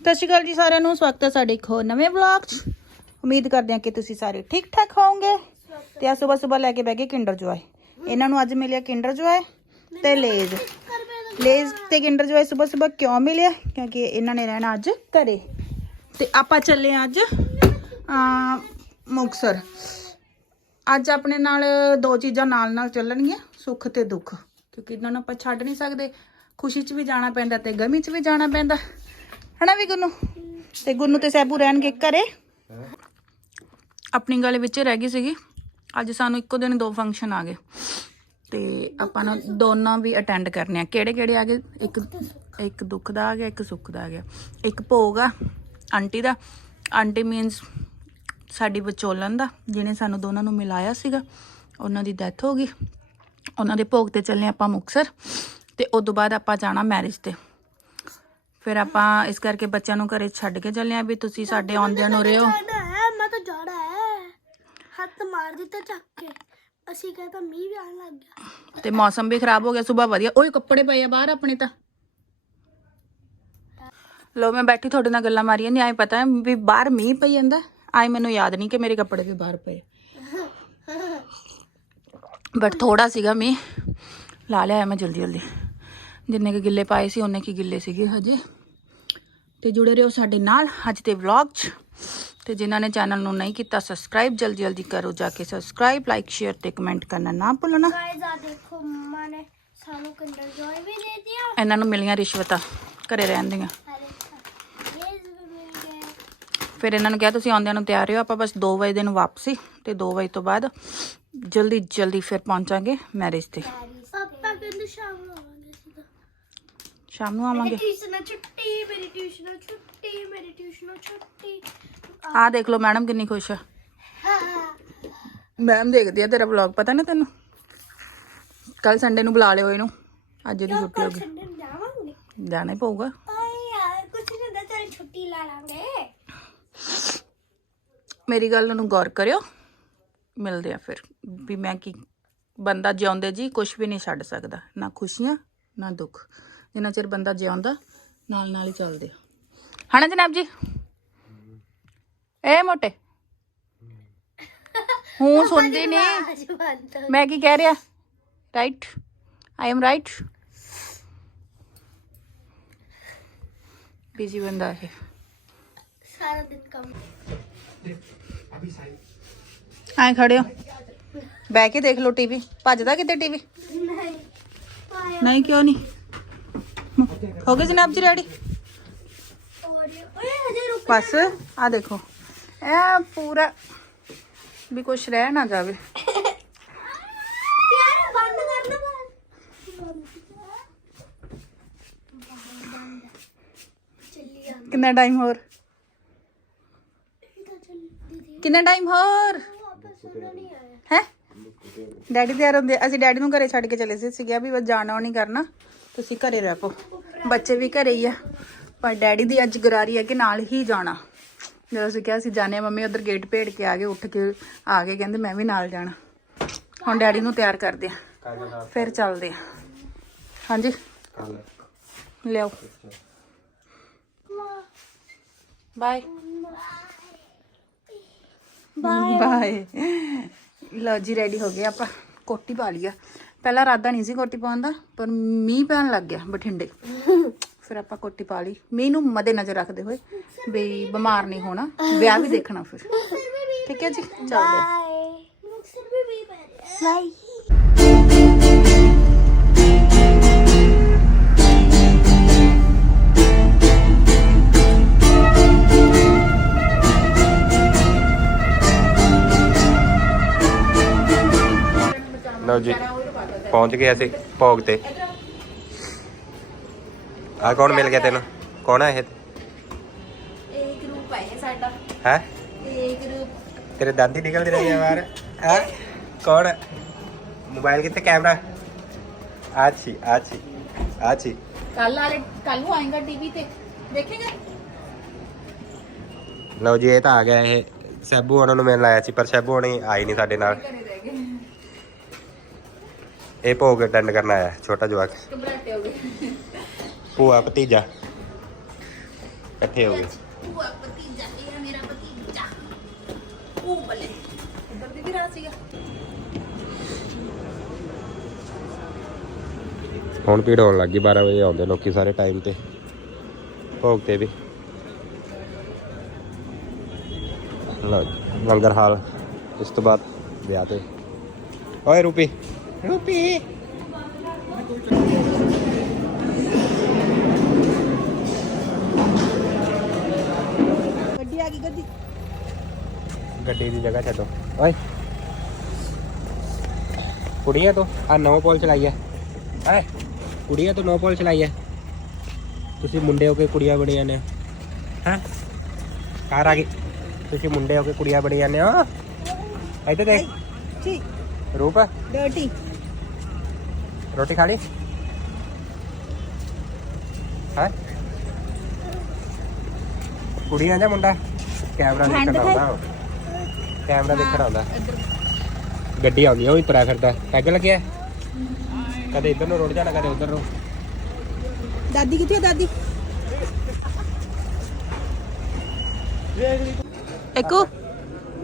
ਸਤਿ ਸ਼੍ਰੀ ਅਕਾਲ ਜੀ ਸਾਰਿਆਂ ਨੂੰ ਸਵਾਗਤ ਹੈ ਸਾਡੇ ਇੱਕ ਹੋਰ ਨਵੇਂ ਵਲੌਗ 'ਚ ਉਮੀਦ ਕਰਦੇ ਹਾਂ ਕਿ ਤੁਸੀਂ ਸਾਰੇ ਠੀਕ ਠਾਕ ਹੋਵੋਗੇ। ਤੇ ਆ ਸਵੇਰ ਸਵੇਰ ਲੈ ਕੇ ਬਹਿ ਗਏ ਕਿੰਡਰ ਜੋਏ। ਇਹਨਾਂ ਨੂੰ ਅੱਜ ਮਿਲਿਆ ਕਿੰਡਰ ਜੋਏ ਤੇ ਲੇਜ਼। ਲੇਜ਼ ਤੇ ਕਿੰਡਰ ਜੋਏ ਸਵੇਰ ਸਵੇਰ ਕਿਉਂ ਮਿਲਿਆ? ਕਿਉਂਕਿ ਇਹਨਾਂ ਨੇ ਰਹਿਣਾ ਅੱਜ ਘਰੇ। ਤੇ ਆਪਾਂ ਚੱਲੇ ਹਾਂ ਅੱਜ ਆ ਮੁਕਸਰ ਅੱਜ ਆਪਣੇ ਨਾਲ ਦੋ ਚੀਜ਼ਾਂ ਨਾਲ ਨਾਲ ਚੱਲਣਗੀਆਂ, ਸੁੱਖ ਤੇ ਦੁੱਖ। ਕਿਉਂਕਿ ਇਹਨਾਂ ਨੂੰ ਆਪਾਂ ਛੱਡ ਨਹੀਂ ਸਕਦੇ। ਖੁਸ਼ੀ 'ਚ ਵੀ ਜਾਣਾ ਪੈਂਦਾ ਤੇ ਗਮੀ 'ਚ ਵੀ ਜਾਣਾ ਪੈਂਦਾ। ਹਨਾ ਵੀ ਗੁੰਨੂ? ਤੇ ਗੁੰਨੂ ਤੇ ਸੈਬੂ ਰਹਿਣਗੇ ਘਰੇ। ਆਪਣੀ ਗੱਲ ਵਿੱਚ ਰਹਿ ਗਈ ਸੀਗੀ। ਅੱਜ ਸਾਨੂੰ ਇੱਕੋ ਦਿਨ ਦੋ ਫੰਕਸ਼ਨ ਆ ਗਏ। ਤੇ ਆਪਾਂ ਨਾ ਦੋਨਾਂ ਵੀ ਅਟੈਂਡ ਕਰਨੇ ਆ। ਕਿਹੜੇ ਕਿਹੜੇ ਆ ਗਏ? ਇੱਕ ਇੱਕ ਦੁੱਖ ਦਾ ਆ ਗਿਆ ਇੱਕ ਸੁੱਖ ਦਾ ਆ ਗਿਆ। ਇੱਕ ਭੋਗ ਆ ਆਂਟੀ ਦਾ। ਆਂਟੀ ਮੀਨਸ ਸਾਡੀ ਵਿਚੋਲਨ ਦਾ ਜਿਹਨੇ ਸਾਨੂੰ ਦੋਨਾਂ ਨੂੰ ਮਿਲਾਇਆ ਸੀਗਾ। ਉਹਨਾਂ ਦੀ ਡੈਥ ਹੋ ਗਈ। ਉਹਨਾਂ ਦੇ ਭੋਗ ਤੇ ਚੱਲੇ ਆਪਾਂ ਮੁਕਸਰ ਤੇ ਉਸ ਤੋਂ ਬਾਅਦ ਆਪਾਂ ਜਾਣਾ ਮੈਰਿਜ ਤੇ। ਫਿਰ ਆਪਾਂ ਇਸ ਕਰਕੇ ਬੱਚਿਆਂ ਨੂੰ ਘਰੇ ਛੱਡ ਕੇ ਚੱਲੇ ਆ ਵੀ ਤੁਸੀਂ ਸਾਡੇ ਆਉਂਦਿਆਂ ਨੂੰ ਰਹੋ। ਮੈਂ ਤਾਂ ਜਾਣਾ ਹੈ। ਹੱਥ ਮਾਰ ਦਿੱਤਾ ਚੱਕ ਕੇ। ਅਸੀਂ ਕਹਿੰਦਾ ਮੀਂਹ ਵੀ ਆਣ ਲੱਗ ਗਿਆ। ਤੇ ਮੌਸਮ ਵੀ ਖਰਾਬ ਹੋ ਗਿਆ, ਸਵੇਰ ਵਧੀਆ। ਓਏ, ਕੱਪੜੇ ਪਏ ਆ ਬਾਹਰ ਆਪਣੇ ਤਾਂ। ਲੋ ਮੈਂ ਬੈਠੀ ਤੁਹਾਡੇ ਨਾਲ ਗੱਲਾਂ ਮਾਰੀਆਂ ਨਹੀਂ ਆਏ ਪਤਾ ਹੈ ਵੀ ਬਾਹਰ ਮੀਂਹ ਪਈ ਜਾਂਦਾ। ਆਏ ਮੈਨੂੰ ਯਾਦ ਨਹੀਂ ਕਿ ਮੇਰੇ ਕੱਪੜੇ ਵੀ ਬਾਹਰ ਪਏ। ਬਟ ਥੋੜਾ ਸੀਗਾ ਮੀਂਹ। ਲਾ ਲਿਆ ਮੈਂ ਜਲਦੀ ਜਲਦੀ। ਜਿੰਨੇ ਕਿ ਗਿੱਲੇ ਪਾਏ ਸੀ, ਉਹਨੇ ਕੀ ਗਿੱਲੇ ਸੀਗੇ ਹਜੇ। ਤੇ ਜੁੜੇ ਰਹੋ ਸਾਡੇ ਨਾਲ ਅੱਜ ਦੇ ਵਲੌਗ 'ਚ। ਤੇ ਜਿਨ੍ਹਾਂ ਨੇ ਚੈਨਲ ਨੂੰ ਨਹੀਂ ਕੀਤਾ ਸਬਸਕ੍ਰਾਈਬ ਜਲਦੀ ਜਲਦੀ ਕਰੋ ਜਾ ਕੇ ਸਬਸਕ੍ਰਾਈਬ ਲਾਈਕ ਸ਼ੇਅਰ ਤੇ ਕਮੈਂਟ ਕਰਨਾ ਨਾ ਭੁੱਲਣਾ। ਗਾਇਜ਼ ਆ ਦੇਖੋ ਮੰਮਾ ਨੇ ਸਾਨੂੰ ਕਿੰਡਰ ਜੋਏ ਵੀ ਦੇ ਦਿਆ ਇਹਨਾਂ ਨੂੰ ਮਿਲੀਆਂ ਰਿਸ਼ਵਤਾਂ ਘਰੇ ਰਹਿਣ ਦੀਆਂ। ਫਿਰ ਇਹਨਾਂ ਨੂੰ ਕਿਹਾ ਤੁਸੀਂ ਆਉਂਦਿਆਂ ਨੂੰ ਤਿਆਰ ਰਹੋ ਆਪਾਂ ਬਸ 2 ਵਜੇ ਦੇ ਨੂੰ ਵਾਪਸੀ ਤੇ 2 ਵਜੇ ਤੋਂ ਬਾਅਦ ਜਲਦੀ ਜਲਦੀ ਫਿਰ ਪਹੁੰਚਾਂਗੇ ਮੈਰਿਜ ਤੇ। ਪਾਪਾ ਕਹਿੰਦੇ ਸ਼ਾਮ ਨੂੰ ਆਵਾਂਗੇ ਸੀਗਾ ਸ਼ਾਮ ਨੂੰ ਆਵਾਂਗੇ। ਟਿਊਸ਼ਨ ਛੁੱਟੀ ਮੇਰੀ ਟਿਊਸ਼ਨ ਛੁੱਟੀ ਮੇਰੀ ਟਿਊਸ਼ਨ ਛੁੱਟੀ। ਆਹ ਦੇਖ ਲਓ ਮੈਡਮ ਕਿੰਨੀ ਖੁਸ਼ ਆ। ਮੈਮ ਦੇਖਦੀ ਆ ਤੇਰਾ ਵਲੌਗ ਪਤਾ ਨਾ ਤੈਨੂੰ? ਕੱਲ ਸੰਡੇ ਨੂੰ ਬੁਲਾ ਲਿਓ ਇਹਨੂੰ। ਅੱਜ ਦੀ ਛੁੱਟੀ ਹੋ ਗਈ। ਜਾਵਾਂਗੇ। ਜਾਣਾ ਹੀ ਪਊਗਾ। ਓਏ ਯਾਰ ਕੁਛ ਨਹੀਂ ਹੁੰਦਾ ਚੱਲ ਛੁੱਟੀ ਲਾ ਲਾਂਗੇ। ਮੇਰੀ ਗੱਲ ਨੂੰ ਗੌਰ ਕਰਿਓ। ਮਿਲਦੇ ਆ ਫਿਰ ਵੀ ਮੈਂ ਕੀ ਬੰਦਾ ਜਿਉਂਦੇ ਜੀ ਕੁਝ ਵੀ ਨਹੀਂ ਛੱਡ ਸਕਦਾ। ਨਾ ਖੁਸ਼ੀਆਂ ਨਾ ਦੁੱਖ। ਜਿੰਨਾ ਚਿਰ ਬੰਦਾ ਜਿਉਂਦਾ ਨਾਲ ਨਾਲ ਹੀ ਚੱਲਦੇ ਆ। ਹਨਾ ਜਨਾਬ ਜੀ? ਏ ਮੋਟੇ ਹੂੰ ਸੁਣਦੀ ਨਹੀਂ ਅੱਜ ਬੰਦ ਮੈਂ ਕੀ ਕਹਿ ਰਿਹਾ right I am right busy ਬੰਦਾ ਹੈ ਸਾਰਾ ਦਿਨ ਕੰਮ ਐਂ ਖੜੇ ਹੋ ਬਹਿ ਕੇ ਦੇਖ ਲਓ ਟੀਵੀ ਭੱਜਦਾ ਕਿਤੇ ਟੀਵੀ ਨਹੀਂ ਪਾਇਆ ਨਹੀਂ ਕਿਉਂ ਨਹੀਂ ਹੋ ਗਏ ਜਨਾਬ ਜੀ ਰੈਡੀ ਇਹ ਪੂਰਾ ਵੀ ਕੁਛ ਰਹਿ ਨਾ ਜਾਵੇ। ਯਾਰ ਬੰਦ ਕਰ ਆ ਕਿੰਨਾ ਟਾਈਮ ਹੋਰ? ਕਿੰਨਾ ਟਾਈਮ ਹੋਰ? ਹੈ? ਡੈਡੀ ਤਿਆਰ ਹੁੰਦੇ ਅਸੀਂ ਡੈਡੀ ਨੂੰ ਘਰੇ ਛੱਡ ਕੇ ਚਲੇ ਸੀ ਸੀਗਾ ਵੀ ਬਸ ਜਾਣਾ ਨਹੀਂ ਕਰਨਾ ਤੁਸੀਂ ਘਰੇ ਰਹਿ ਪੋ ਬੱਚੇ ਵੀ ਘਰੇ ਹੀ ਆ ਪਰ ਡੈਡੀ ਦੀ ਅੱਜ ਗਰਾਰੀ ਹੈ ਕਿ ਨਾਲ ਹੀ ਜਾਣਾ। ਜਦੋਂ ਅਸੀਂ ਕਿਹਾ ਸੀ ਜਾਣੇ ਮੰਮੀ ਉਧਰ ਗੇਟ ਭੇੜ ਕੇ ਆ ਗਏ ਉੱਠ ਕੇ ਆ ਗਏ ਕਹਿੰਦੇ ਮੈਂ ਵੀ ਨਾਲ ਜਾਣਾ। ਹੁਣ ਡੈਡੀ ਨੂੰ ਤਿਆਰ ਕਰਦੇ ਆ। ਫਿਰ ਚੱਲਦੇ ਆ। ਹਾਂਜੀ? ਲਿਆਓ। ਬਾਏ ਬਾਏ ਲਓ ਜੀ ਰੈਡੀ ਹੋ ਗਏ ਆਪਾਂ। ਕੋਟੀ ਪਾ ਲਿਆ ਪਹਿਲਾਂ ਰਾਦਾ ਨਹੀਂ ਸੀ ਕੋਟੀ ਪਾਉਣ ਦਾ ਪਰ ਮੀਂਹ ਪੈਣ ਲੱਗ ਗਿਆ ਬਠਿੰਡੇ। ਫਿਰ ਆਪਾਂ ਕੋਟੀ ਪਾ ਲਈ। ਮੀਂਹ ਨੂੰ ਮਦੇ ਨਜ਼ਰ ਰੱਖਦੇ ਹੋਏ ਵੀ ਬਿਮਾਰ ਨਹੀਂ ਹੋਣਾ। ਵਿਆਹ ਵੀ ਦੇਖਣਾ ਫਿਰ। ਠੀਕ ਹੈ ਜੀ, ਚੱਲਦੇ ਬਾਈ ਲਓ ਜੀ, ਪਹੁੰਚ ਗਏ ਅਸੀਂ ਭੋਗ ਤੇ। ਆ ਕੌਣ ਮਿਲ ਗਿਆ ਤੈਨੂੰ? ਕੌਣ ਹੈ ਇਹ? ਇਹ ਗਰੁੱਪ ਹੈ ਸਾਡਾ। ਹੈ? ਇਹ ਗਰੁੱਪ ਤੇਰੇ ਦਾਦੀ ਨਿਕਲਦੀ ਰਹੀ ਹੈ ਬਾਹਰ। ਹੈ? ਕੌਣ? ਮੋਬਾਈਲ ਕਿੱਥੇ? ਕੈਮਰਾ ਆਛੀ ਆਛੀ ਆਛੀ ਕੱਲ ਵਾਲੇ ਕੱਲ ਨੂੰ ਆਏਗਾ ਟੀਵੀ ਤੇ। ਦੇਖੇਗਾ? ਲਓ ਜੀ ਇਹ ਤਾਂ ਆ ਗਿਆ ਇਹ। ਸੈਬੂ ਉਹਨਾਂ ਨੂੰ ਮਿਲਣ ਆਇਆ ਸੀ ਪਰ ਸੈਬੂ ਹੁਣੀ ਆਈ ਨਹੀਂ ਸਾਡੇ ਨਾਲ। ਘਰੇ ਰਹਿ ਗਏ। ਇਹ ਭੋਗ ਅਟੈਂਡ ਕਰਨ ਆਇਆ ਛੋਟਾ ਜਵਾਕ। ਘਬਰਾਟੇ ਹੋ ਗਏ। ਭੂਆ ਭਤੀਜਾ। ਇਕੱਠੇ ਹੋ ਗਏ। ਉਹ ਭਤੀਜਾ ਇਹ ਹੈ ਮੇਰਾ ਭਤੀਜਾ। ਉਹ ਬਲੇ ਇੱਧਰ ਵੀ ਰਾਹ ਸੀਗਾ? ਹੁਣ ਭੀੜ ਹੋਣ ਲੱਗੀ 12 ਵਜੇ ਆਉਂਦੇ ਲੋਕੀ ਸਾਰੇ ਟਾਈਮ ਤੇ। ਭੋਗ ਤੇ ਵੀ। ਜੀ, ਲੰਗਰ ਹਾਲ। ਇਸ ਤੋਂ ਬਾਅਦ ਵਿਆਹ ਤੇ। ਓਏ ਰੂਪੀ ਰੂਪੀ ਗੱਡੀ ਆ ਗਈ ਗੱਡੀ ਗੱਡੀ ਦੀ ਜਗ੍ਹਾ ਛੱਡੋ। ਓਏ। ਕੁੜੀਆਂ ਤੋਂ ਆ ਨੌ ਪੋਲ ਚਲਾਈ ਐ। ਐ ਕੁੜੀਆਂ ਤੋਂ ਨੌ ਪੋਲ ਚਲਾਈ ਐ। ਤੁਸੀਂ ਮੁੰਡੇ ਹੋ ਕੇ ਕੁੜੀਆਂ ਬਣੀ ਜਾਂਦੇ ਹੋ। ਹੈ? ਕਾਰ ਆ ਗਈ। ਤੁਸੀਂ ਮੁੰਡੇ ਹੋ ਕੇ ਕੁੜੀਆਂ ਬਣੀ ਜਾਂਦੇ ਹੋ। ਇੱਧਰ ਦੇਖ। ਠੀਕ ਰੂਪ। ਡਰਟੀ। ਰੋਟੀ ਖਾ ਲਈ? ਹੈ? ਕੁੜੀਆਂ ਜਾਂ ਮੁੰਡਾ? ਕੈਮਰਾ Hand ਦੇਖਣ ਦਿਖਾਈ। ਕੈਮਰਾ ਦੇਖਣ ਆਉਂਦਾ। ਗੱਡੀ ਆਉਂਦੀ ਆ ਉਹ ਹੀ ਤੁਰਿਆ ਫਿਰਦਾ। ਪੈਗ ਲੱਗਿਆ? ਕਦੇ ਇੱਧਰ ਨੂੰ ਰੁੜ ਜਾਣਾ ਕਦੇ ਉੱਧਰ ਨੂੰ। ਦਾਦੀ ਕਿੱਥੇ ਆ ਦਾਦੀ? ਇੱਕੂ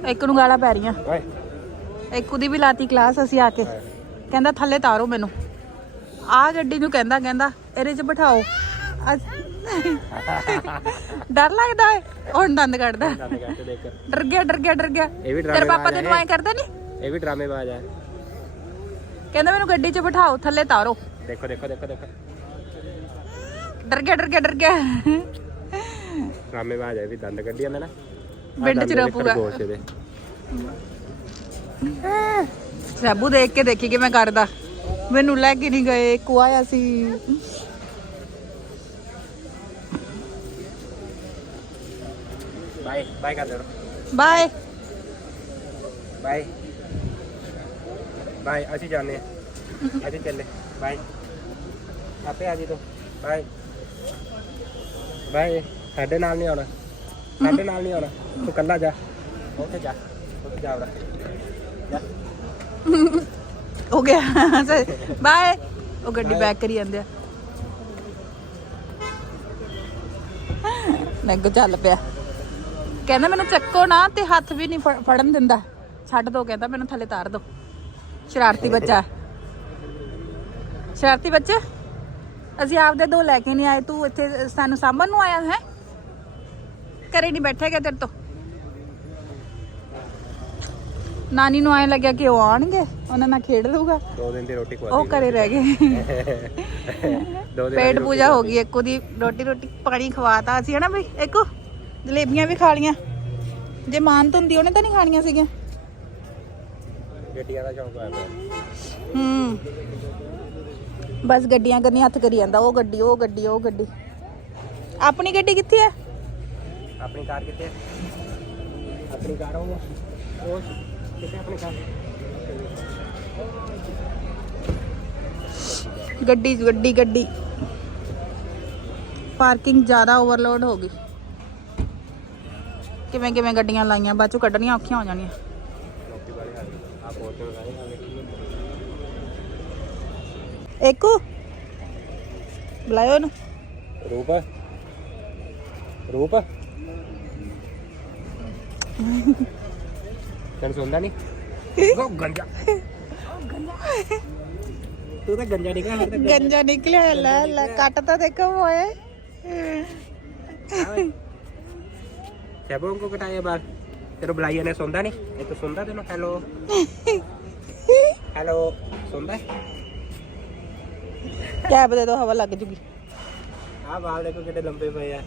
ਇੱਕ ਨੂੰ ਗਾਲਾਂ ਪੈ ਰਹੀਆਂ। ਓਏ। ਇੱਕੂ ਦੀ ਵੀ ਲਾਤੀ ਕਲਾਸ ਅਸੀਂ ਆ ਕੇ। ਕਹਿੰਦਾ ਥੱਲੇ ਤਾਰੋ ਮੈਨੂੰ। ਆ ਗੱਡੀ ਨੂੰ ਕਹਿੰਦਾ ਕਹਿੰਦਾ ਇਹਦੇ 'ਚ ਬਿਠਾਓ। ਅਸ- ਡਰ ਲੱਗਦਾ ਏ ਹੁਣ ਦੰਦ ਕੱਢਦਾ। ਦੰਦ ਕੱਢ ਕੇ ਦੇਖ। ਡਰ ਗਿਆ ਡਰ ਗਿਆ ਡਰ ਗਿਆ। ਇਹ ਵੀ ਤੇਰੇ ਪਾਪਾ ਤੈਨੂੰ। ਐ ਕਰਦਾ ਨਹੀਂ ਇਹ ਵੀ ਡਰਾਮੇਬਾਜ਼ ਹੈ ਕਹਿੰਦਾ ਮੈਨੂੰ ਗੱਡੀ 'ਚ ਬਿਠਾਓ ਥੱਲੇ ਤਾਰੋ। ਦੇਖੋ ਦੇਖੋ ਦੇਖੋ ਦੇਖੋ। ਡਰ ਗਿਆ ਡਰ ਗਿਆ ਡਰ ਗਿਆ। ਡਰਾਮੇਬਾਜ਼ ਹੈ ਇਹ ਵੀ ਦੰਦ ਕੱਢੀ ਜਾਂਦਾ ਨਾ। ਬਿੰਡ 'ਚ ਇਹਦੇ। ਸਾਬੂ ਦੇਖ ਕੇ ਦੇਖੀ ਕਿਵੇਂ ਕਰਦਾ। ਮੈਨੂੰ ਲੈ ਕੇ ਨਹੀਂ ਗਏ ਕੋ ਆਇਆ ਸੀ। ਬਾਏ ਬਾਏ ਕਰ ਦੇਣਾ ਬਾਏ ਬਾਏ ਬਾਏ ਅਸੀਂ ਜਾਣੇ ਆ ਅਸੀਂ ਚੱਲੇ ਬਾਏ ਆਪੇ ਆ ਜੀ ਤੋ ਬਾਏ ਬਾਏ ਸਾਡੇ ਨਾਲ ਨਹੀਂ ਆਉਣਾ ਸਾਡੇ ਨਾਲ ਨਹੀਂ ਆਉਣਾ ਤੂੰ ਕੱਲਾ ਜਾ ਉੱਥੇ ਜਾ ਉੱਥੇ ਜਾ ਉਰਾ ਜਾ ਹੋ ਗਿਆ ਬਾਏ ਉਹ ਗੱਡੀ ਬੈਕ ਕਰੀ ਜਾਂਦੇ ਆ ਨੱਗ ਚੱਲ ਪਿਆ ਕਹਿੰਦਾ ਮੈਨੂੰ ਚੱਕੋ ਨਾ ਤੇ ਹੱਥ ਵੀ ਨਹੀਂ ਫੜ- ਫੜਨ ਦਿੰਦਾ। ਛੱਡ ਦੋ ਕਹਿੰਦਾ ਮੈਨੂੰ ਥੱਲੇ ਤਾਰ ਦੋ। ਸ਼ਰਾਰਤੀ ਬੱਚਾ। ਸ਼ਰਾਰਤੀ ਬੱਚੇ ਅਸੀਂ ਆਪਦੇ ਦੋ ਲੈ ਕੇ ਨਹੀਂ ਆਏ ਤੂੰ ਇੱਥੇ ਸਾਨੂੰ ਸਾਂਭਣ ਨੂੰ ਆਇਆ ਹੈ? ਘਰੇ ਨਹੀਂ ਬੈਠੇਗਾ ਤੇਰੇ ਤੋਂ। ਨਾਨੀ ਨੂੰ ਐਂ ਲੱਗਿਆ ਕਿ ਉਹ ਆਣਗੇ ਉਹਨਾਂ ਨਾਲ ਖੇਡ ਲੂਗਾ ਦੋ ਦਿਨ ਦੀ ਰੋਟੀ ਖਵਾ ਉਹ ਘਰੇ ਰਹਿ ਗਏ। ਦੋ ਦਿਨ ਪੇਟ ਪੂਜਾ ਹੋ ਗਈ ਇੱਕੋ ਦੀ ਰੋਟੀ ਰੋਟੀ ਪਾਣੀ ਖਵਾਤਾ ਅਸੀਂ ਹਨਾ ਬਈ? ਇੱਕੋ ਜਲੇਬੀਆਂ ਵੀ ਖਾ ਲੀਆਂ ਜੇ ਮਾਨ ਹੁੰਦੀ ਉਹਨੇ ਤਾਂ ਨਹੀਂ ਖਾਣੀਆਂ ਸੀਗੀਆਂ। ਗੱਡੀਆਂ ਦਾ ਸ਼ੌਂਕ ਆਇਆ ਪਿਆ। ਹੂੰ। ਬਸ ਗੱਡੀਆਂ ਕਰਨੀ ਹੱਥ ਕਰੀ ਜਾਂਦਾ ਉਹ ਗੱਡੀ ਉਹ ਗੱਡੀ ਉਹ ਗੱਡੀ। ਆਪਣੀ ਗੱਡੀ ਕਿੱਥੇ ਹੈ ਆਪਣੀ ਕਾਰ ਕਿੱਥੇ ਹੈ ਆਪਣੀ ਕਾਰ ਉਹ। ਉਹ ਕਿੱਥੇ ਆਪਣੀ ਕਾਰ? ਗੱਡੀ ਗੱਡੀ ਗੱਡੀ। ਪਾਰਕਿੰਗ ਜ਼ਿਆਦਾ ਓਵਰਲੋਡ ਹੋ ਗਈ। ਕਿਵੇਂ ਕਿਵੇਂ ਗੱਡੀਆਂ ਲਾਈਆਂ ਬਾਅਦ ਚੋਂ ਕੱਢਣੀਆਂ ਔਖੀਆਂ ਹੋ ਜਾਣੀਆਂ। ਏਕੂ ਬੁਲਾਇਓ ਨੂੰ ਰੂਪ ਰੂਪ ਤੈਨੂੰ ਸੁਣਦਾ ਨਹੀਂ ਉਹ ਗੰਜਾ। ਤੂੰ ਤਾਂ ਗੰਜਾ ਨਿਕਲਿਆ ਗੰਜਾ। ਨਿਕਲਿਆ ਲੈ ਲੈ ਕੱਟ ਤਾਂ ਦੇਖੋ ਹੋਏ ਸੈਬੋਂ ਕੋ ਕਟਾਇਆ ਬਾਹਰ ਤੇਰੇ ਬੁਲਾਈਆ ਨੇ ਸੁਣਦਾ ਨਹੀਂ ਇਹ ਤਾਂ ਸੁਣਦਾ ਤੈਨੂੰ ਹੈਲੋ ਹੈਲੋ ਸੁਣਦਾ ਕੈਬ ਦੇ ਦੋ ਹਵਾ ਲੱਗ ਜੂਗੀ ਆਹ ਵਾਲ ਦੇਖੋ ਕਿੱਡੇ ਲੰਬੇ ਪਏ ਆ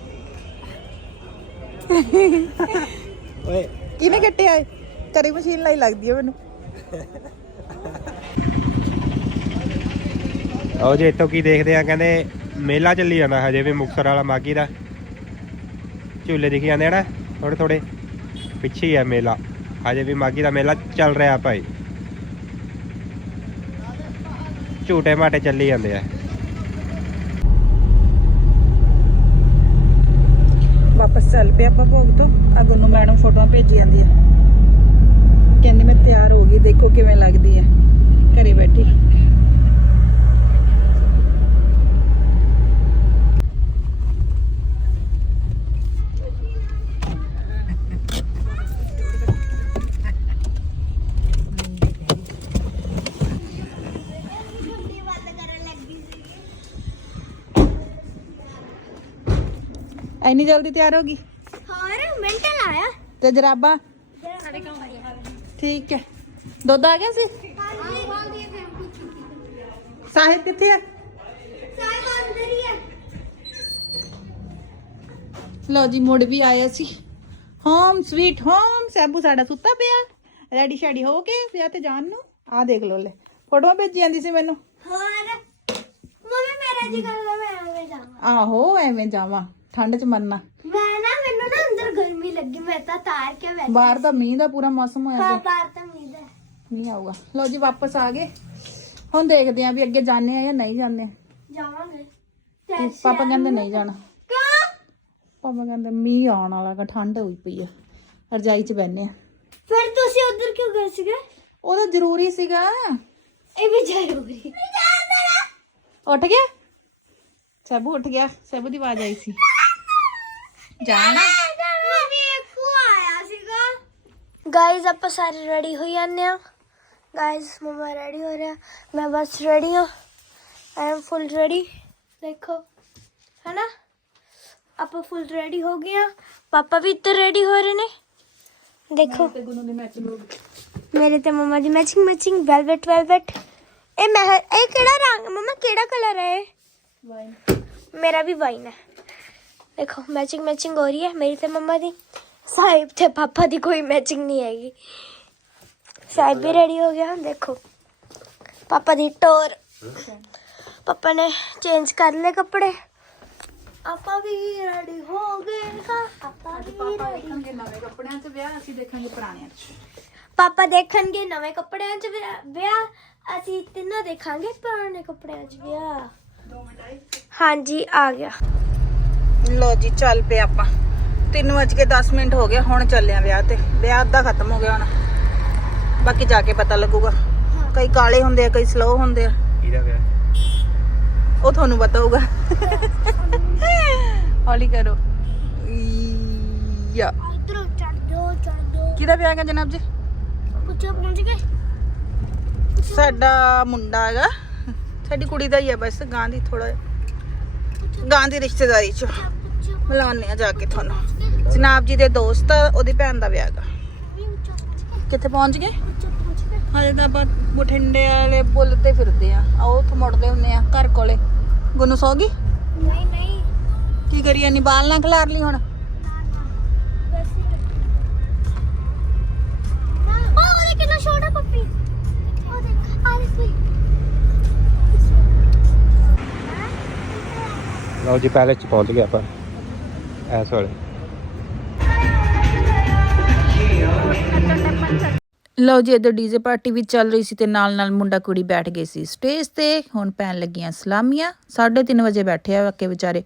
ਓਏ ਕਿਹਨੇ ਕੱਟਿਆ ਏ ਕਰੀ ਮਸ਼ੀਨ ਲਾਈ ਲੱਗਦੀ ਹੈ ਮੈਨੂੰ ਉਹ ਜੇ ਇੱਥੋਂ ਕੀ ਦੇਖਦੇ ਆ ਕਹਿੰਦੇ ਮੇਲਾ ਚੱਲੀ ਜਾਂਦਾ ਹਜੇ ਵੀ ਮੁਕਸਰ ਵਾਲਾ ਮਾਗੀ ਦਾ ਝੂਲੇ ਦਿਖ ਜਾਂਦੇ ਆ ਨਾ ਥੋੜੇ ਥੋੜੇ ਪਿੱਛੇ ਹੀ ਆ ਮੇਲਾ ਹਜੇ ਵੀ ਮਾਗੀ ਦਾ ਮੇਲਾ ਚੱਲ ਰਿਹਾ ਭਾਈ ਝੂਟੇ ਮਾਟੇ ਚੱਲੀ ਜਾਂਦੇ ਆ ਵਾਪਸ ਚੱਲ ਪਏ ਆਪਾਂ ਭੋਗ ਤੋਂ ਅੱਗੋਂ ਨੂੰ ਮੈਡਮ ਫੋਟੋਆਂ ਭੇਜੀ ਜਾਂਦੀ ਹੈ ਕਹਿੰਦੀ ਮੈਂ ਤਿਆਰ ਹੋ ਗਈ ਦੇਖੋ ਕਿਵੇਂ ਲੱਗਦੀ ਹੈ ਘਰੇ ਬੈਠੀ ਐਨੀ ਜਲਦੀ ਤਿਆਰ ਹੋ ਗਈ? ਹੋਰ ਮਿੰਟ ਲਾਇਆ। ਤੇ ਜਰਾਬਾਂ? ਠੀਕ ਹੈ। ਦੁੱਧ ਆ ਗਿਆ ਸੀ? ਸਾਹਿਬ ਕਿੱਥੇ ਹੈ ਲੋ ਜੀ ਮੁੜ ਵੀ ਆਇਆ ਸੀ। ਹੋਮ ਸਵੀਟ ਹੋਮ ਸੈਬੂ ਸਾਡਾ ਸੁੱਤਾ ਪਿਆ। ਰੈਡੀ ਸ਼ੈਡੀ ਹੋ ਕੇ ਵਿਆਹ ਤੇ ਜਾਣ ਨੂੰ। ਆ ਦੇਖ ਲੋ ਲੈ। ਫੋਟੋਆਂ ਭੇਜੀ ਜਾਂਦੀ ਸੀ ਮੈਨੂੰ। ਹੋਰ ਮੰਮੀ ਮੇਰਾ ਜੀ ਕਰਦਾ ਮੈਂ ਐਵੇਂ ਜਾਵਾਂ। ਆਹੋ ਐਵੇਂ ਜਾਵਾਂ। ਠੰਡ ਚ ਮਰਨਾ। ਮੈਂ ਨਾ ਮੈਨੂੰ ਨਾ ਅੰਦਰ ਗਰਮੀ ਲੱਗੀ ਮੈਂ ਤਾਂ ਤਾਰ ਕੇ ਬੈਠੀ ਬਾਹਰ ਤਾਂ ਮੀਂਹ ਦਾ ਪੂਰਾ ਮੌਸਮ ਹੋਇਆ ਹਾਂ ਪਿਆ ਬਾਹਰ ਤਾਂ ਮੀਂਹ ਹੈ ਮੀਂਹ ਆਊਗਾ। ਲੋ ਜੀ ਵਾਪਸ ਆ ਗਏ। ਹੁਣ ਦੇਖਦੇ ਆਂ ਵੀ ਅੱਗੇ ਜਾਣੇ ਆ ਜਾਂ ਨਹੀਂ ਜਾਣੇ ਜਾਵਾਂਗੇ। ਪਾਪਾ ਕਹਿੰਦੇ ਨਹੀਂ ਜਾਣਾ। ਕਿਉਂ ਪਾਪਾ ਕਹਿੰਦੇ ਮੀਂਹ ਆਉਣ ਵਾਲਾ ਗਾ ਠੰਡ ਹੋਈ ਪਈ ਆ। ਰਜਾਈ ਚ ਬੈਨੇ ਆ। ਫਿਰ ਤੁਸੀਂ ਉਧਰ ਕਿਉਂ ਗਏ ਸੀਗੇ? ਉਹ ਤਾਂ ਜ਼ਰੂਰੀ ਸੀਗਾ। ਇਹ ਵੀ ਜ਼ਰੂਰੀ। ਉੱਠ ਗਿਆ? ਸੈਬੂ ਉੱਠ ਗਿਆ। ਸੈਬੂ ਦੀ ਆਵਾਜ਼ ਆਈ ਸੀ। ਜਾਣਾ ਮੰਮੀ ਇੱਕ ਆਇਆ ਸੀਗਾ ਗਾਇਜ਼ ਆਪਾਂ ਸਾਰੇ ਰੈਡੀ ਹੋ ਜਾਂਦੇ ਆ ਗਾਇਜ਼ ਮਮਾ ਰੈਡੀ ਹੋ ਰਿਹਾ ਮੈਂ ਬਸ ਰੈਡੀ ਹਾਂ ਆਈ ਐਮ ਫੁੱਲ ਰੈਡੀ ਦੇਖੋ ਹੈਨਾ ਆਪਾਂ ਫੁੱਲ ਰੈਡੀ ਹੋ ਗਏ ਆ ਪਾਪਾ ਵੀ ਇੱਧਰ ਰੈਡੀ ਹੋ ਰਹੇ ਨੇ ਦੇਖੋ ਤੇ ਗੁੰਨੂ ਦੀ ਮੈਚਿੰਗ ਹੋ ਗਈ ਮੇਰੇ ਤੇ ਮਮਾ ਦੀ ਮੈਚਿੰਗ ਮੈਚਿੰਗ ਵੈਲਵਟ ਵੈਲਵਟ ਇਹ ਮੈਂ ਇਹ ਕਿਹੜਾ ਰੰਗ ਮਮਾ ਕਿਹੜਾ ਕਲਰ ਹੈ ਇਹ? ਵਾਈਨ ਮੇਰਾ ਵੀ ਵਾਈਨ ਹੈ ਦੇਖੋ ਮੈਚਿੰਗ ਮੈਚਿੰਗ ਹੋ ਰਹੀ ਹੈ। ਮੇਰੀ ਤੇ ਮੰਮਾ ਦੀ ਸਾਹਿਬ ਤੇ ਪਾਪਾ ਦੀ ਕੋਈ ਮੈਚਿੰਗ ਨਹੀਂ ਹੈਗੀ। ਸਾਹਿਬ ਵੀ ਰੈਡੀ ਹੋ ਗਿਆ ਦੇਖੋ। ਪਾਪਾ ਦੀ ਟੋਰ ਪਾਪਾ ਨੇ ਚੇਂਜ ਕਰ ਲਏ ਕੱਪੜੇ। ਆਪਾਂ ਵੀ ਰੈਡੀ ਹੋ ਗਏ ਹਾਂ। ਆਪਾਂ ਵੀ ਪਾਪਾ ਦੇਖਣਗੇ ਨਵੇਂ ਕੱਪੜਿਆਂ 'ਚ ਵਿਆਹ ਅਸੀਂ ਦੇਖਾਂਗੇ ਪੁਰਾਣਿਆਂ 'ਚ। ਪਾਪਾ ਦੇਖਣਗੇ ਨਵੇਂ ਕੱਪੜਿਆਂ 'ਚ ਵਿਆਹ। ਅਸੀਂ ਤਿੰਨੋਂ ਦੇਖਾਂਗੇ ਪੁਰਾਣੇ ਕੱਪੜਿਆਂ 'ਚ ਵਿਆਹ। ਹਾਂਜੀ ਆ ਗਿਆ। ਲੋ ਜੀ ਚੱਲ ਪਏ ਆਪਾਂ। 3:10 ਮਿੰਟ ਹੋ ਗਏ ਹੁਣ ਚੱਲਿਆ ਵਿਆਹ ਤੇ। ਵਿਆਹ ਅੱਧਾ ਖਤਮ ਹੋ ਗਿਆ ਹੁਣ। ਬਾਕੀ ਜਾ ਕੇ ਪਤਾ ਲੱਗੂਗਾ। ਕਈ ਕਾਲੇ ਹੁੰਦੇ ਆ ਕਈ ਸਲੋ ਹੁੰਦੇ ਆ। ਕਿਹਦਾ ਵਿਆਹ? ਉਹ ਤੁਹਾਨੂੰ ਪਤਾ ਹੋਊਗਾ ਹੌਲੀ ਕਰੋ। ਯਾ। ਇਧਰੋਂ ਚੜ ਦੋ ਚੜ ਦੋ ਕਿਹਦਾ ਵਿਆਹ ਹੈ ਜਨਾਬ ਜੀ? ਪੁੱਛੋ ਪਹੁੰਚ ਗਏ? ਸਾਡਾ ਮੁੰਡਾ ਹੈਗਾ। ਸਾਡੀ ਕੁੜੀ ਦਾ ਹੀ ਹੈ ਬਸ ਗਾਂ ਦੀ ਥੋੜਾ ਗਾਂ ਦੀ ਰਿਸ਼ਤੇਦਾਰੀ ਚ ਮਿਲਾਉਂਦੇ ਆ ਜਾ ਕੇ ਤੁਹਾਨੂੰ। ਜਨਾਬ ਜੀ ਦੇ ਦੋਸਤ ਆ, ਉਹਦੀ ਭੈਣ ਦਾ ਵਿਆਹ ਗਏ ਕਿੱਥੇ ਪਹੁੰਚ ਗਏ? ਹਜੇ ਤਾਂ ਆਪਾਂ ਬਠਿੰਡੇ ਵਾਲੇ ਪੁੱਲ ਤੇ ਫਿਰਦੇ ਆ। ਆ ਉੱਥੇ ਮੁੜਦੇ ਹੁੰਦੇ ਆ ਘਰ ਕੋਲੇ। ਗੁੰਨੂ ਸੌ ਗਈ? ਨਹੀਂ ਨਹੀਂ। ਕੀ ਕਰੀਏ ਨੀ ਬਾਲ ਨਾ ਖਿਲਾਰ ਲਈ ਹੁਣ ਵੈਸੇ ਉਹ ਉਹਦੇ ਕਿੰਨਾ ਛੋਟਾ ਪੱਪੀ ਉਹ ਦੇਖ ਆ ਦੇਖ ਵੀ ਲਓ ਜੀ ਪੈਲੇਸ ਚ ਪਹੁੰਚ ਗਏ ਆਪਾਂ। ਐਸ ਵੇਲੇ। ਲਓ ਜੀ ਇਧਰ ਡੀਜੇ ਪਾਰਟੀ ਵੀ ਚੱਲ ਰਹੀ ਸੀ ਤੇ ਨਾਲ ਨਾਲ ਮੁੰਡਾ ਕੁੜੀ ਬੈਠ ਗਏ ਸੀ ਸਟੇਜ ਤੇ। ਹੁਣ ਪੈਣ ਲੱਗੀਆਂ ਸਲਾਮੀਆਂ। 3:30 ਵਜੇ ਬੈਠੇ ਆ ਅੱਕੇ ਵਿਚਾਰੇ।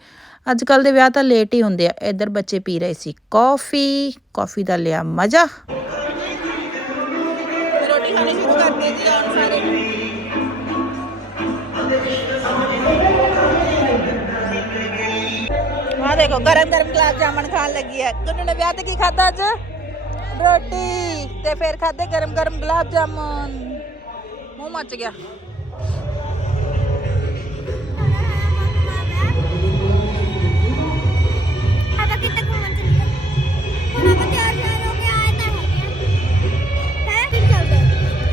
ਅੱਜ ਕੱਲ ਦੇ ਵਿਆਹ ਤਾਂ ਲੇਟ ਹੀ ਹੁੰਦੇ ਆ। ਇਧਰ ਬੱਚੇ ਪੀ ਰਹੇ ਸੀ ਕਾਫੀ। ਕਾਫੀ ਦਾ ਲਿਆ ਮਜ਼ਾ। ਰੋਟੀ ਖਾਣੀ ਸ਼ੁਰੂ ਕਰਦੇ ਜੀ ਆਉਣ ਸਾਰੇ। ਦੇਖੋ ਗਰਮ ਗਰਮ ਗੁਲਾਬ ਜਾਮਣ ਖਾਣ ਲੱਗੀ ਹੈ। ਗੁੰਨੂ ਨੇ ਵਿਆਹ ਤੇ ਕੀ ਖਾਦਾ ਅੱਜ? ਰੋਟੀ ਤੇ ਫਿਰ ਖਾਦੇ ਗਰਮ ਗਰਮ ਗੁਲਾਬ ਜਾਮਨ। ਮੂੰਹ ਮੱਚ ਗਿਆ।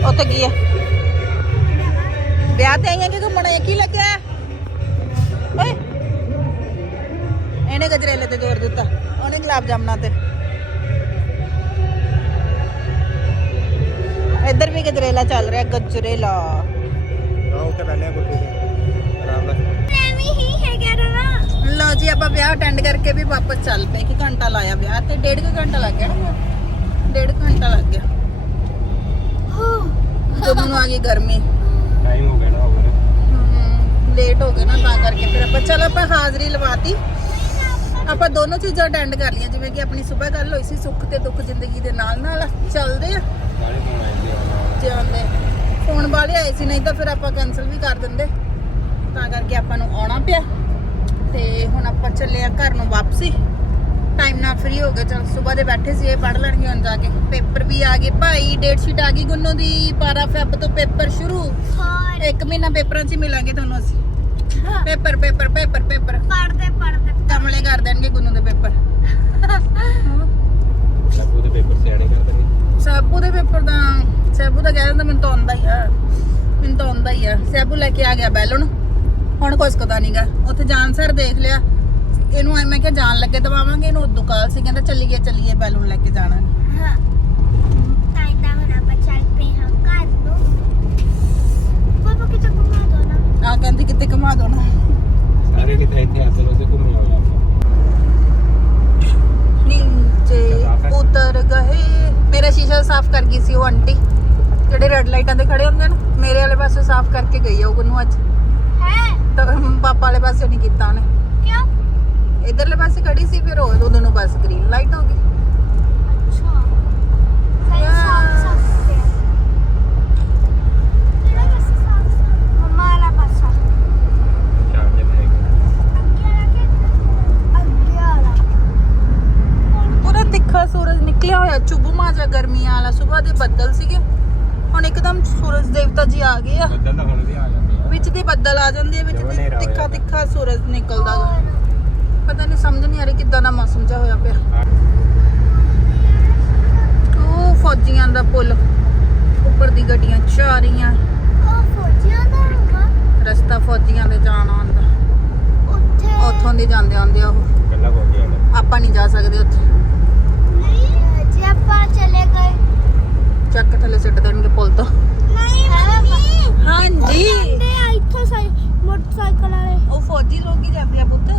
ਉੱਥੇ ਕੀ ਹੈ? ਵਿਆਹ ਤੇ ਆਈਆਂ ਕਿ ਘੁੰਮਣ ਕੀ ਲੱਗਿਆ? ਇਹਨੇ ਗਜਰੇਲੇ ਤੇ ਜ਼ੋਰ ਦਿੱਤਾ? ਉਹਨੇ ਗੁਲਾਬ ਜਾਮਨਾਂ ਤੇ। ਇੱਧਰ ਵੀ ਗਜਰੇਲਾ ਚੱਲ ਰਿਹਾ ਗਜਰੇਲਾ ਆਹ ਉੱਤੇ ਬੈਠੇ ਆ ਗੁੱਡੀ ਤੇ ਆਰਾਮ ਨਾਲ। ਐਵੇਂ ਹੀ ਹੈਗਾ ਰਵਾ। ਲਓ ਜੀ ਆਪਾਂ ਵਿਆਹ ਅਟੈਂਡ ਕਰਕੇ ਵੀ ਵਾਪਸ ਚੱਲ ਪਏ ਕਿ ਘੰਟਾ ਲਾਇਆ ਵਿਆਹ ਤੇ। ਡੇਢ ਕੁ ਘੰਟਾ ਲੱਗ ਗਿਆ ਨਾ ਡੇਢ ਕੁ ਘੰਟਾ ਲੱਗ ਗਿਆ। ਗੁੰਨੂ ਨੂੰ ਆ ਗਈ ਗਰਮੀ। ਟਾਈਮ ਹੋ ਆਪਾਂ ਦੋਨੋਂ ਚੀਜ਼ਾਂ ਅਟੈਂਡ ਕਰ ਲਈਆਂ ਜਿਵੇਂ ਕਿ ਆਪਣੀ ਸਵੇਰ ਗੱਲ ਹੋਈ ਸੀ ਸੁੱਖ ਤੇ ਦੁੱਖ ਜ਼ਿੰਦਗੀ ਦੇ ਨਾਲ ਨਾਲ ਚੱਲਦੇ ਆ। ਜਾਂਦੇ ਫੋਨ ਵਾਲੇ ਆਏ ਸੀ ਨਹੀਂ ਤਾਂ ਫਿਰ ਆਪਾਂ ਕੈਨਸਲ ਵੀ ਕਰ ਦਿੰਦੇ। ਤਾਂ ਕਰਕੇ ਆਪਾਂ ਨੂੰ ਆਉਣਾ ਪਿਆ। ਤੇ ਹੁਣ ਆਪਾਂ ਚੱਲੇ ਆ ਘਰ ਨੂੰ ਵਾਪਸੀ। ਟਾਈਮ ਨਾਲ ਫ੍ਰੀ ਹੋ ਗਏ ਚਲ ਸਵੇਰ ਦੇ ਬੈਠੇ ਸੀ ਇਹ ਪੜ ਲੈਣਗੇ ਹੁਣ ਜਾ ਕੇ। ਪੇਪਰ ਵੀ ਆ ਗਏ। ਭਾਈ ਡੇਟ ਸ਼ੀਟ ਆ ਗਈ ਗੁੰਨੂ ਦੀ 12 ਫੈਬ ਤੋਂ ਪੇਪਰ ਸ਼ੁਰੂ। ਇੱਕ ਮਹੀਨਾ ਪੇਪਰਾਂ 'ਚ ਹੀ ਮਿਲਾਂਗੇ ਤੁਹਾਨੂੰ ਅਸੀਂ। Paper paper paper paper. ਪੜਦੇ ਪੜਦੇ ਕਮਲੇ ਕਰ ਦੇਣਗੇ ਗੁੰਨੂ ਦੇ ਪੇਪਰ। ਲੱਭੂ ਦੇ ਪੇਪਰ ਸਿਆਣੇ ਕਰ ਦੇਣਗੇ। ਸੈਬੂ ਦੇ ਪੇਪਰ ਦਾ ਸੈਬੂ ਦਾ ਕਹਿ ਦਿੰਦਾ ਮੈਨੂੰ ਤਾਂ ਆਉਂਦਾ ਹੀ ਆ। ਮੈਨੂੰ ਤਾਂ ਆਉਂਦਾ ਹੀ ਆ। ਸੈਬੂ ਲੈ ਕੇ ਆ ਗਿਆ ਬੈਲਨ। ਹੁਣ ਕੁਛ ਪਤਾ ਨਹੀਂਗਾ ਉੱਥੇ ਜਾਣ ਸਰ ਦੇਖ ਲਿਆ। ਇਹਨੂੰ ਐ ਮੈਂ ਕਿਹਾ ਜਾਣ ਲੱਗੇ ਦਵਾਵਾਂਗੇ। ਇਹਨੂੰ ਦੁਕਾਨ ਸੀ ਕਹਿੰਦਾ ਚੱਲੀਏ ਚੱਲੀਏ ਬੈਲੂਨ ਲੈ ਕੇ ਜਾਣਾ। ਹਾਂ ਤਾਂ ਇੰਦਾ ਹੁਣ ਆਪਾਂ ਚੱਲ ਪਏ ਹਾਂ ਘਰ ਨੂੰ ਪਾਪਾ ਕਿਤੇ ਘੁਮਾ ਦੋ ਨਾ ਆ ਕਹਿੰਦੀ ਕਿਤੇ ਘੁਮਾ ਦੋ ਨਾ ਸਾਰੇ ਕਿਤੇ ਇੱਥੇ ਅਸਲ ਉਹਦੇ ਘੁੰਮੇ ਆਏ ਆਪਾਂ ਨੀਚੇ ਸਾਫ਼ ਹੈ? ਉਤਰ ਗਏ ਮੇਰਾ ਸ਼ੀਸ਼ਾ ਸਾਫ਼ ਕਰ ਗਈ ਸੀ ਉਹ ਆਂਟੀ ਜਿਹੜੇ ਰੈੱਡ ਲਾਈਟਾਂ ਤੇ ਖੜੇ ਹੁੰਦੇ ਨੇ ਮੇਰੇ ਵਾਲੇ ਪਾਸੇ ਸਾਫ਼ ਕਰਕੇ ਗਈ ਆ ਉਹ ਨੂੰ ਅੱਜ ਹੈ ਤਾਂ ਪਾਪਾ ਵਾਲੇ ਪਾਸੇ ਨਹੀਂ ਕੀਤਾ ਉਹਨੇ ਕਿਉਂ ਇਧਰਲੇ ਪਾਸੇ ਖੜੀ ਸੀ ਫਿਰ ਉਹ ਉਦੋਂ ਨੂੰ ਬਸ ਗ੍ਰੀਨ ਲਾਈਟ ਹੋ ਗਈ ਅੱਛਾ ਸਹੀ ਸਾਫ਼ ਸਾਫ਼ ਤੇ ਕਿਹੜਾ ਪਾਸਾ ਸਾਫ਼ ਸਾਫ਼ ਮਮਾ ਵਾਲਾ ਪਾਸਾ ਸ਼ਾਮ ਦੇ ਟਾਈਮ ਅੱਗੇ ਵਾਲਾ ਕਿ ਅੱਗੇ ਵਾਲਾ ਪੂਰਾ ਤਿੱਖਾ ਸੂਰਜ ਨਿਕਲਿਆ ਹੋਇਆ ਚੁੱਭੂ ਮਾਜਾ ਗਰਮੀਆਂ ਵਾਲਾ ਸਵੇਰ ਦੇ ਬੱਦਲ ਸੀਗੇ ਹੁਣ ਇੱਕਦਮ ਸੂਰਜ ਦੇਵਤਾ ਜੀ ਆ ਗਏ ਆ। ਬੱਦਲ ਤਾਂ ਹੁਣ ਵੀ ਆ ਜਾਂਦੇ ਆ। ਵਿੱਚ ਦੀ ਬੱਦਲ ਆ ਜਾਂਦੇ ਆ ਵਿੱਚ ਜਮਾਂ ਤਿੱਖਾ ਤਿੱਖਾ ਸੂਰਜ ਨਿਕਲਦਾ ਗਾ। ਪਤਾ ਨਹੀਂ ਸਮਝ ਨਹੀਂ ਆ ਰਹੀ ਕਿੱਦਾਂ ਦਾ ਮੌਸਮ ਜਿਹਾ ਹੋਇਆ ਪਿਆ। ਉਹ ਫੌਜੀਆਂ ਦਾ ਪੁਲ ਉੱਪਰ ਦੀ ਗੱਡੀਆਂ ਚਾ ਰਹੀਆਂ। ਉਹ ਫੌਜੀਆਂ ਦਾ ਹੋਗਾ ਰਸਤਾ ਫੌਜੀਆਂ ਦੇ ਜਾਣ ਆਉਣ ਦਾ। ਉੱਥੇ। ਉੱਥੋਂ ਦੀ ਜਾਂਦੇ ਆਉਂਦੇ ਆ ਉਹ। ਕੱਲਾ ਗਿਆ ਆਪਾਂ ਨਹੀਂ ਜਾ ਸਕਦੇ ਉੱਥੇ ਨਹੀਂ ਜੇ ਆਪਾਂ ਚਲੇ ਗਏ ਚੱਕ ਥੱਲੇ ਸਿੱਟ ਦੇਣਗੇ ਪੁਲ ਤੋਂ। ਨਹੀਂ ਮੰਮੀ। ਹਾਂਜੀ। ਇੱਥੋਂ ਸਾਈ ਮੋਟਰਸਾਈਕਲ ਵਾਲੇ। ਉਹ ਫੌਜੀ ਲੋਕ ਹੀ ਜਾਂਦੇ ਆ ਪੁੱਤ।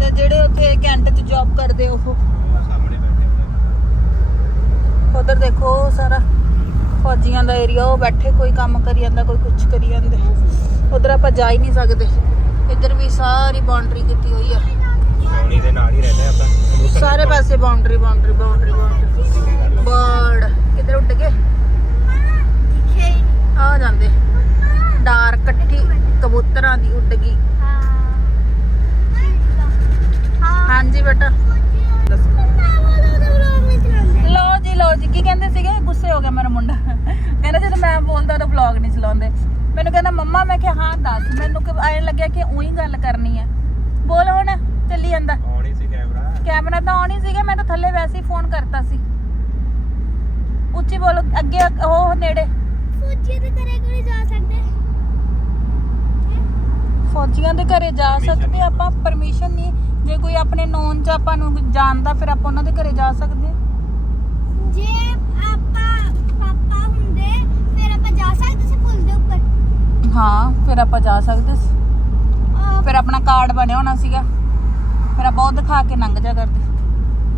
ਤੇ ਜਿਹੜੇ ਉੱਥੇ ਕੈਂਟ 'ਚ ਜੌਬ ਕਰਦੇ ਉਹ। ਸਾਹਮਣੇ ਬੈਠੇ ਹੁੰਦੇ ਉਧਰ ਦੇਖੋ ਉਹ ਸਾਰਾ। ਫੌਜੀਆਂ ਦਾ ਏਰੀਆ ਉਹ ਬੈਠੇ ਕੋਈ ਕੰਮ ਕਰੀ ਜਾਂਦਾ ਕੋਈ ਕੁਝ ਕਰੀ ਜਾਂਦੇ। ਉਧਰ ਆਪਾਂ ਜਾ ਹੀ ਨਹੀਂ ਸਕਦੇ। ਇੱਧਰ ਵੀ ਸਾਰੀ ਬਾਉਂਡਰੀ ਕੀਤੀ ਹੋਈ ਆ। ਸੋਣੀ ਦੇ ਨਾਲ ਹੀ ਰਹਿੰਦੇ ਆਪਾਂ। ਕਬੂਤਰ ਸਾਰੇ ਦੇਖੋ। ਪਾਸੇ ਬਾਉਂਡਰੀ ਬਾਉਂਡਰੀ ਬਾਉਂਡਰੀ ਬਾਉਂਡਰੀ ਕਿੱਧਰ ਉੱਡ ਗਏ? ਦਿਖੇ। ਆ ਜਾਂਦੇ। ਡਾਰ ਇਕੱਠੀ ਕਬੂਤਰਾਂ ਦੀ ਉੱਡ ਗਈ। ਹਾਂ ਹਾਂ ਹਾਂਜੀ ਬੇਟਾ। ਲੋ ਜੀ ਲੋ ਜੀ ਕੀ ਕਹਿੰਦੇ ਸੀਗੇ? ਗੁੱਸੇ ਹੋ ਗਿਆ ਮੇਰਾ ਮੁੰਡਾ। ਕਹਿੰਦਾ ਜਦੋਂ ਮੈਂ ਬੋਲਦਾ ਤਾਂ ਵਲੌਗ ਨਹੀਂ ਚਲਾਉਂਦੇ। ਮੈਨੂੰ ਕਹਿੰਦਾ ਮੰਮਾ ਮੈਂ ਕਿਹਾ ਹਾਂ ਦੱਸ। ਮੈਨੂੰ ਕਿ ਐਂ ਲੱਗਿਆ ਕਿ ਉਹੀ ਗੱਲ ਕਰਨੀ ਹੈ ਬੋਲ ਹੁਣ ਚੱਲੀ ਜਾਂਦਾ। ਆਉਣੀ ਸੀ ਕੈਮਰਾ ਕੈਮਰਾ ਤਾਂ ਹੀ ਸੀਗਾ ਮੈਂ ਤਾਂ ਥੱਲੇ ਵੈਸੇ ਹੀ ਫੋਨ ਕਰਤਾ ਸੀ। ਉੱਚੀ ਬੋਲੋ ਅੱਗੇ ਉਹ ਨੇੜੇ। ਫੌਜੀ ਦੇ ਘਰੇ ਕੋਈ ਜਾ ਸਕਦੇ? ਫੌਜੀਆਂ ਦੇ ਘਰੇ ਜਾ ਸਕਦੇ ਆਪਾਂ ਪਰਮਿਸ਼ਨ ਨਹੀਂ। ਜੇ ਕੋਈ ਆਪਣੇ ਨੋਨ ਚ ਆਪਾਂ ਨੂੰ ਜਾਣਦਾ ਫਿਰ ਆਪਾਂ ਉਹਨਾਂ ਦੇ ਘਰੇ ਜਾ ਸਕਦੇ ਹਾਂ। ਜੇ ਆਪਾਂ ਪਾਪਾ ਹੁੰਦੇ ਫਿਰ ਆਪਾਂ ਜਾ ਸਕਦੇ ਸੀ ਪੁੱਲ ਦੇ ਉੱਪਰ? ਹਾਂ ਫਿਰ ਆਪਾਂ ਜਾ ਸਕਦੇ ਸੀ। ਫਿਰ ਆਪਣਾ ਕਾਰਡ ਬਣਿਆ ਹੋਣਾ ਸੀਗਾ। ਫਿਰ ਆਪਾਂ ਉਹ ਦਿਖਾ ਕੇ ਲੰਘ ਜਾ ਕਰਦੇ।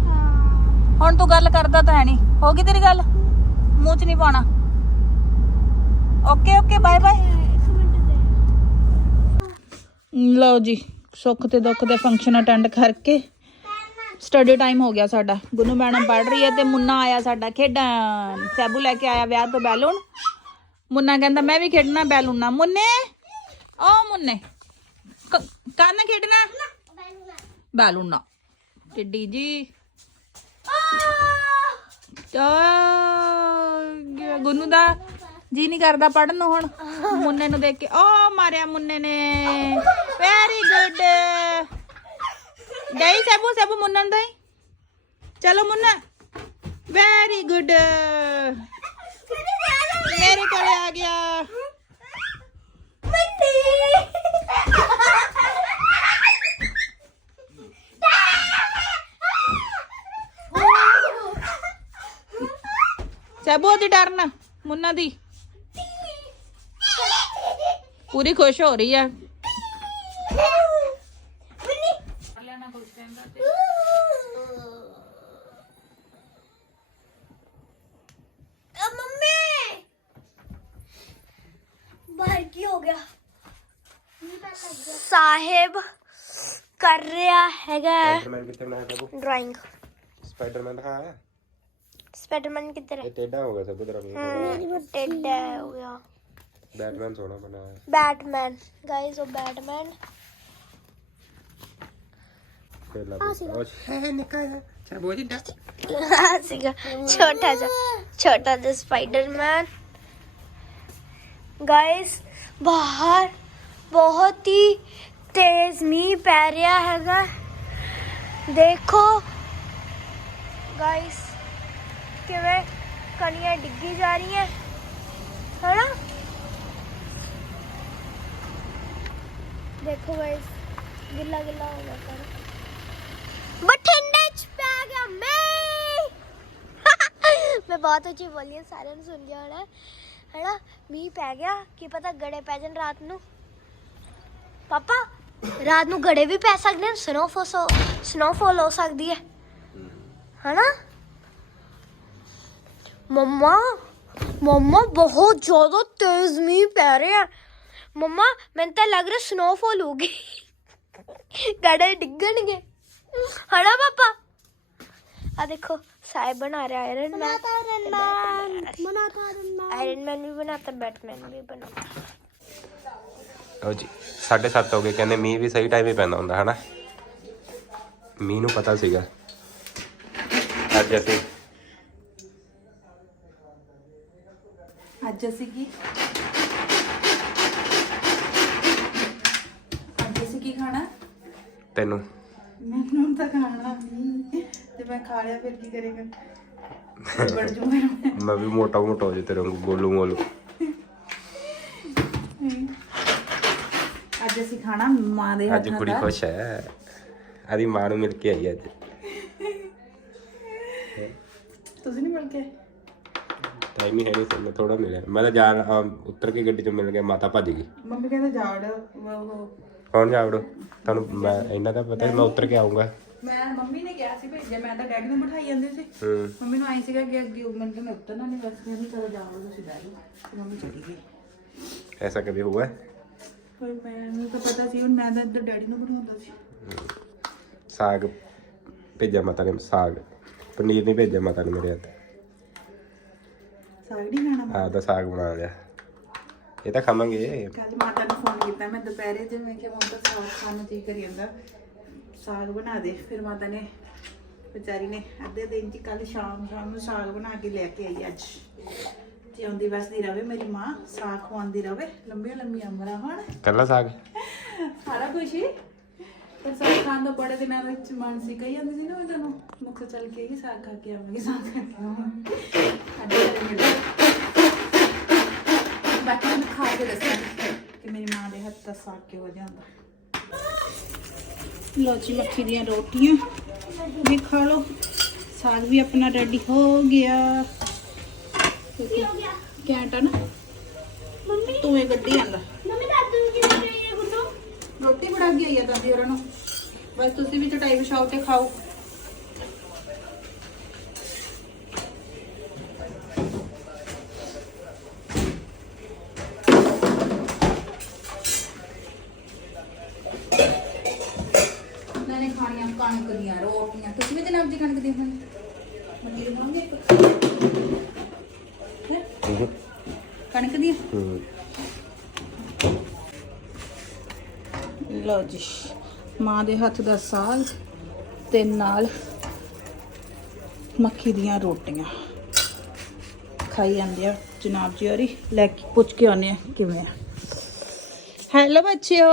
ਹਾਂ। ਹੁਣ ਤੂੰ ਗੱਲ ਕਰਦਾ ਤਾਂ ਹੈ ਨਹੀਂ। ਹੋ ਗਈ ਤੇਰੀ ਗੱਲ? ਮੂੰਹ 'ਚ ਨਹੀਂ ਪਾਉਣਾ। ਓਕੇ ਓਕੇ ਬਾਏ ਬਾਏ ਲਓ ਜੀ ਸੁੱਖ ਤੇ ਦੁੱਖ ਦੇ ਫੰਕਸ਼ਨ ਅਟੈਂਡ ਕਰਕੇ ਸਟੱਡੀ ਟਾਈਮ ਹੋ ਗਿਆ ਸਾਡਾ। ਗੁੰਨੂ ਮੈਡਮ ਪੜ ਰਹੀ ਹੈ ਤੇ ਮੁੰਨਾ ਆਇਆ ਸਾਡਾ ਖੇਡਣ। ਸੈਬੂ ਲੈ ਕੇ ਆਇਆ ਵਿਆਹ ਤੋਂ ਬੈਲੂਨ। ਮੁੰਨਾ ਕਹਿੰਦਾ ਮੈਂ ਵੀ ਖੇਡਣਾ ਬੈਲੂਨ। ਨਾਲ ਮੁੰਨੇ ਓ ਮੁੰਨੇ ਕਾਹਨਾਂ ਖੇਡਣਾ? ਬੈਲੂਨ। ਨਾਲ ਟਿੱਡੀ ਜੀ। ਆ ਗੁੰਨੂ ਦਾ ਜੀ ਨਹੀਂ ਕਰਦਾ ਪੜਨ ਨੂੰ ਹੁਣ। ਮੁੰਨੇ ਨੂੰ ਦੇਖ ਕੇ, ਓ ਮਾਰਿਆ ਮੁੰਨੇ ਨੇ। ਵੈਰੀ ਗੁੱਡ ਗਈ ਸੈਬੂ ਸਭੂ ਮੁੰਨਾ ਨੂੰ ਦਈ। ਚਲੋ ਮੁੰਨਾ ਵੈਰੀ ਗੁੱਡ ਮੇਰੇ ਕੋਲੇ ਆ ਗਿਆ। ਸੈਬੂ ਦੀ ਡਰਨਾ ਮੁੰਨਾ ਦੀ ਪੂਰੀ ਖੁਸ਼ ਹੋ ਰਹੀ ਆ ਹੋ ਗਿਆ ਸਾਹਿਬ ਕਰ ਰਿਹਾ ਹੈਗਾ ਸਪਾਈਡਰਮੈਨ ਕਿੱਥੇ ਬਣਾਇਆ ਸਭੂ ਡਰਾਇੰਗ ਸਪਾਈਡਰਮੈਨ ਦਿਖਾਇਆ ਸਪਾਈਡਰਮੈਨ ਕਿੱਧਰ ਹੈ ਇਹ ਟੇਡਾ ਹੋ ਗਿਆ ਸਭੂ ਤੇਰਾ ਮੂੰਹ ਹਮ, ਟੇਡਾ ਹੋ ਗਿਆ ਬੈਟਮੈਨ ਸੋਹਣਾ ਬਣਾਇਆ ਬੈਟਮੈਨ ਗਾਇਸ ਉਹ ਬੈਟਮੈਨ ਪਹਿਲਾ ਉਹ ਹੈ ਨਿੱਕਾ ਜਿਹਾ ਚਾ ਬੋਝ ਡਾ ਸੀਗਾ ਛੋਟਾ ਜਿਹਾ ਛੋਟਾ ਕਿਵੇਂ ਕਣੀਆਂ ਡਿੱਗੀ ਜਾ ਰਹੀਆਂ? ਹੈਨਾ? ਦੇਖੋ ਗਾਇਸ ਗਿੱਲਾ ਗਿੱਲਾ ਹੋ ਗਿਆ ਸਾਰਾ। ਬਠਿੰਡੇ ਚ ਪੈ ਗਿਆ ਮੈਂ ਮੈਂ ਬਹੁਤ ਉੱਚੀ ਬੋਲੀ ਹਾਂ, ਸਾਰਿਆਂ ਨੂੰ ਸੁਣ ਗਿਆ ਹੋਣਾ। ਹੈਨਾ? ਮੀਂਹ ਪੈ ਗਿਆ ਕੀ ਪਤਾ ਗੜੇ ਪੈ ਜਾਣ ਰਾਤ ਨੂੰ। ਪਾਪਾ ਰਾਤ ਨੂੰ ਗੜੇ ਵੀ ਪੈ ਸਕਦੇ ਨੇ ਸਨੋਫੋ ਸਨੋਫਾਲ ਹੋ ਸਕਦੀ ਹੈ। ਹੈਨਾ? ਮੰਮਾ ਮੰਮਾ ਬਹੁਤ ਜ਼ਿਆਦਾ ਤੇਜ਼ ਮੀਂਹ ਪੈ ਰਿਹਾ। ਮੰਮਾ ਮੈਨੂੰ ਤਾਂ ਲੱਗ ਰਿਹਾ ਸਨੋਫਾਲ ਹੋਊਗੀ। ਗੜੇ ਡਿੱਗਣਗੇ। ਹਣਾ ਪਾਪਾ? ਆ ਦੇਖੋ ਸਾਹਿਬ ਬਣਾ ਰਿਹਾ ਆਇਰਨ ਮੈਨ ਆਇਰਨ ਮੈਨ ਬਣਾਤਾ ਆਇਰਨ ਮੈਨ ਆਇਰਨ ਮੈਨ ਵੀ ਬਣਾਤਾ ਬੈਟਮੈਨ ਵੀ ਬਣਾਤਾ। ਲਓ ਜੀ 7:30 ਹੋ ਗਏ ਕਹਿੰਦੇ ਮੀਂਹ ਵੀ ਸਹੀ ਟਾਈਮ ਹੀ ਪੈਂਦਾ ਹੁੰਦਾ ਹਨਾ? ਮੀਂਹ ਨੂੰ ਪਤਾ ਸੀਗਾ। ਅੱਜ ਅਸੀਂ ਅੱਜ ਅਸੀਂ ਕੀ? ਅੱਜ ਅਸੀਂ ਕੀ ਖਾਣਾ? ਤੈਨੂੰ। ਮੈਨੂੰ ਤਾਂ ਖਾਣਾ ਨਹੀਂ। ਤੇ ਮੈਂ ਖਾ ਲਿਆ ਫਿਰ ਕੀ ਕਰੇਗਾ? ਬੜ ਜੂ ਮੈਂ। ਮੈਂ ਵੀ ਮੋਟਾ ਮੋਟਾ ਹੋ ਜਾ ਤੇਰੇ ਵਾਂਗੂ ਗੋਲੂ ਮੋਲੂ। ਅੱਜ ਅਸੀਂ ਖਾਣਾ ਮਾਂ ਦੇ ਅੱਜ ਹੱਥਾਂ ਕੁੜੀ ਦਾ। ਖੁਸ਼ ਹੈ। ਆਦੀ ਮਾਂ ਨੂੰ ਮਿਲ ਕੇ ਆਈ ਅੱਜ। ਤੁਸੀਂ ਨਹੀਂ ਮਿਲ ਕੇ ਟਾਈਮ ਹੀ ਹੈ ਨਹੀਂ ਸੀ ਮੈਂ ਥੋੜਾ ਮਿਲਿਆ। ਮੈਂ ਤਾਂ ਜਾਣ ਉੱਤਰ ਕੇ ਗੱਡੀ 'ਚ ਮਿਲ ਗਿਆ ਮਾਤਾ ਭੱਜ ਗਈ। ਮੰਮੀ ਕਹਿੰਦੇ ਜਾੜ ਉਹ ਕੌਣ ਜਾਵੜੋ ਤੁਹਾਨੂੰ ਮੈਂ ਇਹਨਾਂ ਦਾ ਪਤਾ ਮੈਂ ਉੱਤਰ ਕੇ ਆਉਂਗਾ ਮੈਂ ਮੰਮੀ ਨੇ ਕਿਹਾ ਸੀ ਭੇਜਿਆ ਮੈਂ ਤਾਂ ਡੈਡੀ ਨੂੰ ਬਿਠਾਈ ਜਾਂਦੀ ਸੀ। ਹੂੰ। ਮੰਮੀ ਨੂੰ ਆਈ ਸੀਗਾ ਕਿ ਅੱਗੇ ਮੈਂ ਕਿ ਮੈਂ ਉਤਰਨਾ ਨਹੀਂ ਬਸ ਕਹਿੰਦੀ ਚਲੋ ਜਾਓ ਤੁਸੀਂ ਬਹਿ ਜਾਓ। ਤੇ ਮੰਮੀ ਚਲੀ ਗਈ। ਐਸਾ ਕਦੇ ਹੁਆ ਪਰ ਮੈਨੂੰ ਤਾਂ ਪਤਾ ਸੀ ਹੁਣ ਮੈਂ ਤਾਂ ਇੱਧਰ ਡੈਡੀ ਨੂੰ ਬਿਠਾਉਂਦਾ ਸੀ। ਸਾਗ ਭੇਜਿਆ ਮਾਤਾ ਨੇ ਸਾਗ। ਪਨੀਰ ਨਹੀਂ ਭੇਜਿਆ ਮਾਤਾ ਨੇ ਮੇਰੇ ਹੱਥ। ਸਾਗ ਨਹੀਂ ਖਾਣਾ ਤਾਂ ਸਾਗ ਬਣਾ ਲਿਆ। ਇਹ ਤਾਂ ਖਾਵਾਂਗੇ। ਕੱਲ ਮਾਤਾ ਨੂੰ ਫੋਨ ਕੀਤਾ ਮੈਂ ਦੁਪਹਿਰੇ ਤੇ ਮੈਂ ਕਿਹਾ ਮਾਤਾ ਸਾਗ ਖਾਣ ਨੂੰ ਜੀ ਕਰੀ ਜਾਂਦਾ। ਸਾਗ ਬਣਾ ਦੇ। ਫਿਰ ਮਾਤਾ ਨੇ ਵਿਚਾਰੀ ਨੇ ਅੱਧੇ ਦਿਨ ਚ ਕੱਲ ਸ਼ਾਮ ਸ਼ਾਮ ਨੂੰ ਸਾਗ ਬਣਾ ਕੇ ਲੈ ਕੇ ਆਈ ਅੱਜ। ਜਿਉਂਦੀ ਵਸਦੀ ਰਵੇ ਮੇਰੀ ਮਾਂ ਸਾਗ ਖਵਾਉਂਦੀ ਰਵੇ ਲੰਬੀਆਂ ਲੰਬੀਆਂ ਉਮਰਾਂ ਹੋਣ। ਕੱਲਾ ਸਾਗ? ਸਾਰਾ ਕੁਝ ਹੀ। ਪਰ ਸਾਗ ਖਾਣ ਦਾ ਬੜੇ ਦਿਨਾਂ ਵਿੱਚ ਮਨ ਸੀ ਕਹੀ ਜਾਂਦੀ ਸੀ ਨਾ ਮੈਂ ਤੁਹਾਨੂੰ ਮੁੱਖ ਚੱਲ ਕੇ ਹੀ ਸਾਗ ਖਾ ਕੇ ਆਵਾਂਗੀ ਸਾਗ ਖਾ ਕੇ ਆਵਾਂਗੀ। ਅੱਜ ਘਰੇ ਮਿਲੋ ਬਾਕੀ ਮੈਂ ਖਾ ਕੇ ਦੱਸਾਂ ਕਿ ਮੇਰੀ ਮਾਂ ਦੇ ਹੱਥ ਦਾ ਸਾਗ ਕਿਹੋ ਜਿਹਾ ਹੁੰਦਾ। ਲੋ ਜੀ ਮੱਖੀ ਦੀਆਂ ਰੋਟੀਆਂ। ਵੀ ਖਾ ਲਓ। ਸਾਗ ਵੀ ਆਪਣਾ ਰੈਡੀ ਹੋ ਗਿਆ। ਕੀ ਹੋ ਗਿਆ? ਕੈਂਟਾ ਨਾ। ਮੰਮੀ। ਤੂੰ ਇਹ ਗੱਡੀ ਆਂਦਾ ਮੰਮੀ ਦਾਦੂ ਨੂੰ ਕਿਵੇਂ ਕਰੀਏ ਗੁੱਡੂ ਰੋਟੀ ਬਣਾ ਆਈ ਆ ਦਾਦੀ ਉਹਨਾਂ ਨੂੰ। ਬਸ ਤੁਸੀਂ ਵੀ ਚਟਾਈ ਵਿਛਾਓ ਤੇ ਖਾਓ ਉਹਨਾਂ ਨੇ ਖਾਣੀਆਂ ਕਣਕ ਦੀਆਂ ਰੋਟੀਆਂ ਤੁਸੀਂ ਵੀ ਜਨਾਬ ਜੀ ਕਣਕ ਦੀਆਂ ਖਾਣੀ ਮੰਮੀ ਦੇ ਬਣਾਉਂਗੇ ਇੱਕ ਹੈਂ? ਕਣਕ ਦੀਆਂ ਹੂੰ ਲਓ ਜੀ ਮਾਂ ਦੇ ਹੱਥ ਦਾ ਸਾਗ ਤੇ ਨਾਲ ਮੱਖੀ ਦੀਆਂ ਰੋਟੀਆਂ। ਖਾਈ ਜਾਂਦੇ ਆ। ਜਨਾਬ ਜੀ ਹੋਰੀ ਲੈ ਕੇ ਪੁੱਛ ਕੇ ਆਉਨੇ ਆ ਕਿਵੇਂ ਆ? ਹੈਲੋ ਬੱਚਿਓ।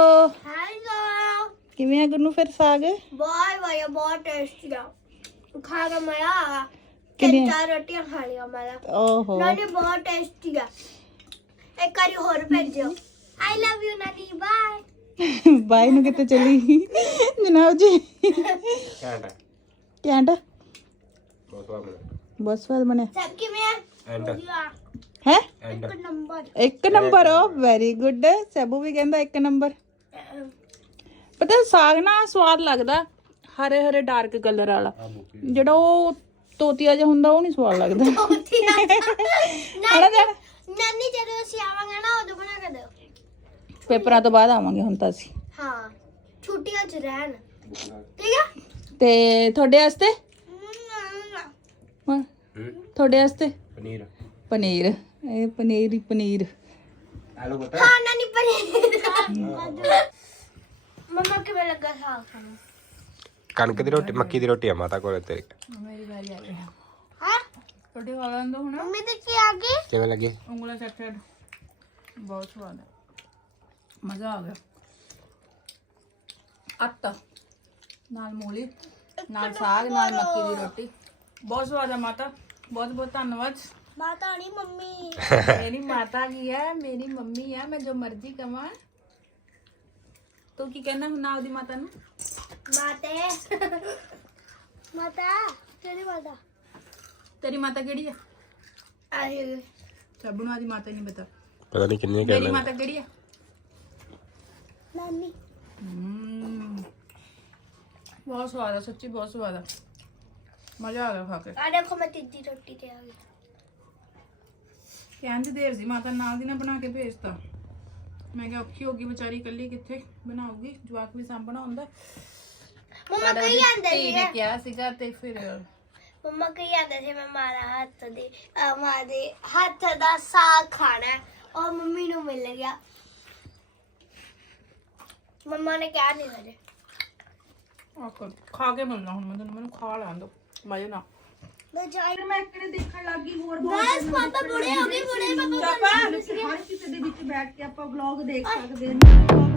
ਹੈਲੋ ਕਿਵੇਂ ਆ ਗੁਰੂ ਫਿਰ ਸਾਗ? ਬਹੁਤ ਵਧੀਆ ਬਹੁਤ ਟੇਸਟੀ ਆ। ਖਾ ਕੇ ਮਜ਼ਾ ਆ ਗਿਆ। ਕਿੰਨੀਆਂ? ਚਾਰ ਰੋਟੀਆਂ ਖਾ ਲਿਆ ਮੈਂ ਓਹੋ। ਨਾਨੀ ਬਹੁਤ ਟੇਸਟੀ ਆ। ਇੱਕ ਵਾਰੀ ਹੋਰ ਭੇਜਿਓ। ਆਈ ਲਵ ਯੂ ਨਾਨੀ। ਬਾਏ ਬਾਈ ਨੂੰ ਕਿਤੇ ਚਲੀ ਜਨਾਬ ਜੀ। ਘੈਂਟ ਬਹੁਤ ਸਵਾਦ ਬਣਿਆ। ਬਹੁਤ ਸਵਾਦ ਬਣਿਆ। ਸਭ ਕਿਵੇਂ ਆ? ਐਂਡ ਹੈ? ਐਂਡ ਇੱਕ ਨੰਬਰ। ਇੱਕ ਨੰਬਰ ਓ ਵੈਰੀ ਗੁੱਡ ਸੈਬੂ ਵੀ ਕਹਿੰਦਾ ਇੱਕ ਨੰਬਰ। ਪਤਾ ਸਾਗ ਨਾ ਸਵਾਦ ਲੱਗਦਾ ਹਰੇ ਹਰੇ ਡਾਰਕ ਕਲਰ ਵਾਲਾ। ਜਿਹੜਾ ਉਹ ਤੋਤੀਆ ਜਿਹਾ ਹੁੰਦਾ ਉਹ ਨਹੀਂ ਸਵਾਦ ਲੱਗਦਾ। ਨਾਨੀ ਜਦੋਂ ਅਸੀਂ ਆਵਾਂਗੇ ਨਾ ਉਦੋਂ ਬਣਾ ਕੇ ਦਿਓ। ਪੇਪਰਾਂ ਤੋਂ ਬਾਅਦ ਆਵਾਂਗੇ ਹੁਣ ਤਾਂ ਅਸੀਂ। ਹਾਂ ਛੁੱਟੀਆਂ 'ਚ ਰਹਿਣ। ਠੀਕ ਹੈ ਤੇ ਤੁਹਾਡੇ ਵਾਸਤੇ? ਹਾਂ, ਤੁਹਾਡੇ ਵਾਸਤੇ? ਪਨੀਰ। ਪਨੀਰ। ਇਹ ਪਨੀਰ ਹੀ ਪਨੀਰ। ਆਲੂ ਬਤਾ ਖਾਣਾ ਨਹੀਂ ਪਨੀਰ। ਮਮਾ ਕਿਵੇਂ ਲੱਗਾ ਸਾਗ ਖਾਣਾ? ਕਣਕ ਦੀ ਰੋਟੀ ਮੱਕੀ ਦੀ ਰੋਟੀ ਆ ਮਾਤਾ ਕੋਲ ਤੇਰੀ। ਮੇਰੀ ਵਾਰੀ ਆ ਗਈ ਹਾਂ? ਤੁਹਾਡੇ ਵਾਲਾਂ ਦਾ ਹੁਣ। ਮੰਮੀ ਤੇ ਕੀ ਆ ਗਈ? ਕਿਵੇਂ ਲੱਗੀ? ਉਂਗਲਾਂ ਚੱਟ ਚੱਟ ਬਹੁਤ ਸਵਾਦ ਹੈ ਮਜ਼ਾ ਆ ਗਿਆ। ਆਟਾ ਨਾਲ ਮੂਲੀ ਨਾਲ ਸਾਗ ਨਾਲ ਮੱਕੀ ਦੀ ਰੋਟੀ। ਬਹੁਤ ਸਵਾਦ ਹੈ ਮਾਤਾ। ਬਹੁਤ ਬਹੁਤ ਧੰਨਵਾਦ। ਮਾਤਾ ਨਹੀਂ ਮੰਮੀ। ਮੇਰੀ ਮਾਤਾ ਕੀ ਹੈ ਮੇਰੀ ਮੰਮੀ ਹੈ ਮੈਂ ਜੋ ਮਰਜ਼ੀ ਕਵਾਂ। ਤੂੰ ਕੀ ਕਹਿਣਾ ਹੁਣ ਆਪਦੀ ਮਾਤਾ ਨੂੰ? ਮਾਤੇ। ਮਾਤਾ ਤੇਰੀ ਮਾਤਾ। ਤੇਰੀ ਮਾਤਾ ਕਿਹੜੀ ਹੈ ਆਏ ਸਭ ਨੂੰ ਆਦੀ ਮਾਤਾ ਨਹੀਂ ਪਤਾ। ਪਤਾ ਨਹੀਂ ਕਿੰਨੀਆਂ ਮੇਰੀ ਗੱਲਾਂ ਮਾਤਾ ਕਿਹੜੀ ਹੈ ਨਾਨੀ ਹਮ, ਬਹੁਤ ਸਵਾਦ ਹੈ ਸੱਚੀ ਬਹੁਤ ਸਵਾਦ ਹੈ ਮਜ਼ਾ ਆ ਗਿਆ ਖਾ ਕੇ। ਆ ਦੇਖੋ ਮੈਂ ਤੀਜੀ ਰੋਟੀ ਤੇ ਆ ਗਈ। ਕਹਿੰਦੀ ਦੇਰ ਸੀ ਮਾਤਾ ਨਾਲ ਦੀ ਨਾ ਬਣਾ ਕੇ ਭੇਜਤਾ। ਮੈਂ ਕਿਹਾ ਔਖੀ ਹੋ ਗਈ ਵਿਚਾਰੀ ਇਕੱਲੀ ਕਿੱਥੇ ਬਣਾਉਗੀ ਜਵਾਕ ਵੀ ਸਾਂਭਣਾ ਹੁੰਦਾ। ਮੰਮਾ ਕਹੀ ਜਾਂਦੇ ਧੀ ਸੀ ਨੇ ਕਿਹਾ ਸੀਗਾ ਤੇ ਫਿਰ ਮੰਮਾ ਕਹੀ ਜਾਂਦੇ ਸੀ ਮੈਂ ਮਾਰਾ ਹੱਥ ਦੇ ਅਹ ਮਾਂ ਦੇ ਹੱਥ ਦਾ ਸਾਗ ਖਾਣਾ ਹੈ। ਉਹ ਮੰਮੀ ਨੂੰ ਮਿਲ ਗਿਆ। ਮੰਮਾ ਨੇ ਕਿਹਾ ਨਹੀਂ ਹਜੇ। ਖਾ ਕੇ ਮਿਲਣਾ ਹੁਣ ਮੈਂ ਤੈਨੂੰ ਮੈਨੂੰ ਖਾ ਲੈਣ ਦੋ ਮਜ਼ੇ ਨਾਲ ਮੈਂ ਜਾਈ ਮੈਂ ਕਿਹੜੇ ਦੇਖਣ ਲੱਗੀ ਹੋਰ ਬਸ ਪਾਪਾ ਬੁੜੇ ਹੋ ਗਏ ਬੁੜੇ ਪਾਪਾ ਹਰ ਕਿਸੇ ਦੇ ਵਿੱਚ ਬੈਠ ਕੇ ਆਪਾਂ ਵਲੌਗ ਦੇਖ ਸਕਦੇ ਹਾਂ।